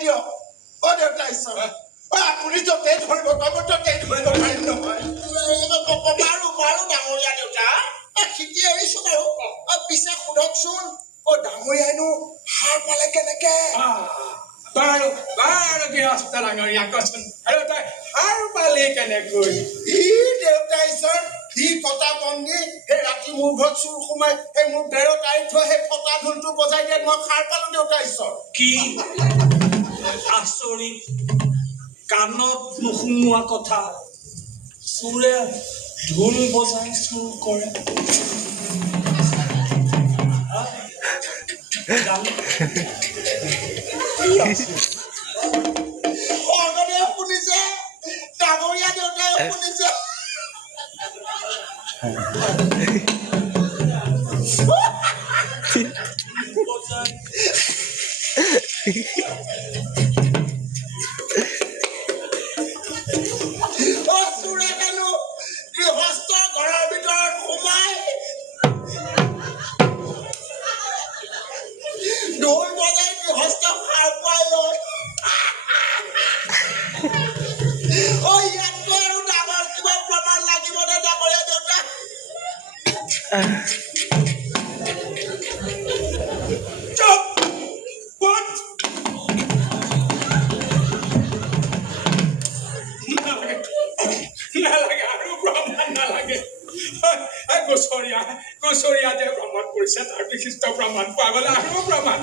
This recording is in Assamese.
দিয়ক অ দেউতা ঈশ্বৰ আপুনি য'তেই ধৰিব পাব ত'তেই ধৰিব পাৰিম নহয় পাৰো পাৰো ডাঙৰীয়া দেউতা শিকি আহিছো বাৰু পিছে সোধকচোন ডাঙৰীয়াইনো সাৰ পালে কেনেকে বাৰু বাৰু গৃহস্থ ডাঙৰীয়া কচোন আৰু তই সাৰ পালি কেনেকৈ দেউতা ঈশ্বৰ সি কটা বন্দি সেই ৰাতি মোৰ ঘৰত চুৰ সোমাই সেই মোৰ বেৰত আৰি থৈ সেই ফটা ঢোলটো বজাই দিয়াত মই সাৰ পালো দেউতা ঈশ্বৰ কি আচৰিত কাণত নুসুমোৱা কথা চোৰে ঢোল বজাই চুৰ কৰে ভগৱানে শুনিছে ডাঙৰীয়া দেউতাই শুনিছে চোৰে জানো গৃহস্থৰ ঘৰৰ ভিতৰত সোমাই ঢোল বজাই গৃহস্থক সাৰ পুৱাই লয় ইয়াতকৈ আৰু ডাঙৰ কিবা প্ৰমাণ লাগিবনে ডাঙৰীয়া দেউতা চুপ what নালাগে আৰু প্ৰমাণ নালাগে গোচৰীয়া যে প্ৰমাণ কৰিছে তাৰ বিশিষ্ট প্ৰমাণ পোৱা গ'লে আৰু প্ৰমাণ